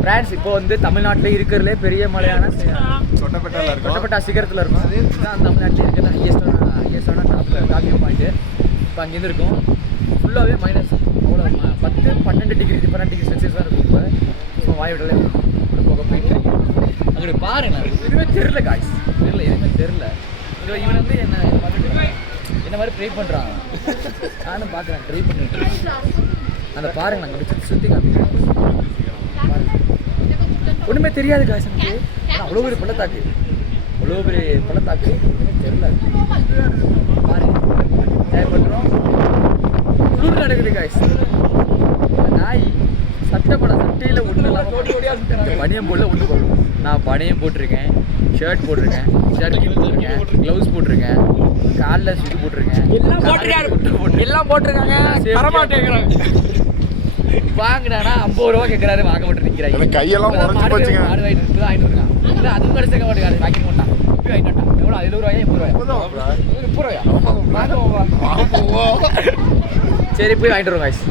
France இப்போ வந்து தமிழ்நாட்டில் இருக்கிறதுலே பெரிய மலையான தொட்டபெட்டா சிகரத்தில் இருக்கும். இதுதான் தமிழ்நாட்டில் இருக்கிற ஹையஸ்டான டாப் பாயிண்ட்டு. இப்போ அங்கேருந்து இருக்கும் ஃபுல்லாகவே மைனஸ் அவ்வளோ 10-12 டிகிரி செல்சியஸ் தான் இருக்கும். இப்போ ஸோ வாய் விடலே போக போயிட்டு அங்கே பாருங்க எதுவுமே தெரில காய்ஸ் எதுவுமே தெரில. இவன் வந்து என்ன மாதிரி ட்ரை பண்ணுறான். நானும் பார்க்குறேன் ட்ரை பண்ணிட்டு அந்த பாருங்க நாங்கள் சுற்றி காமிக்கிறேன். ஒன்றுமே தெரியாது காசு எனக்கு. அவ்வளோ பெரிய பள்ளத்தாக்கு தெரியல. பாருங்க பண்ணுறோம் குளிர் நடக்குது காய்ஸ். நாய் சட்டையில் ஒன்று இல்லாமல் பனியம் போடல ஒன்று போடணும். நான் பனியம் போட்டிருக்கேன், ஷர்ட் போட்டிருக்கேன், க்ளவுஸ் போட்டிருக்கேன், காலில் இது போட்டிருக்கேன், எல்லாம் போட்டிருக்காங்க. வாங்கினா 50 ரூபா கேட்குறாரு, வாங்க மட்டும் நிற்கிறாங்க. கையெல்லாம் உடஞ்சு போச்சுங்க. ஆடு வாங்கிட்டு 500 இல்லை அதுவும் கடைசி மாட்டேங்காது வாங்கி மாட்டான். இப்போ வாங்கிட்டான் எவ்வளோ 70 ரூபாயா 30 ரூபாயா 30 ரூபாயா. சரி போய் வாங்கிட்டு வருவோம் காய்ஸ்.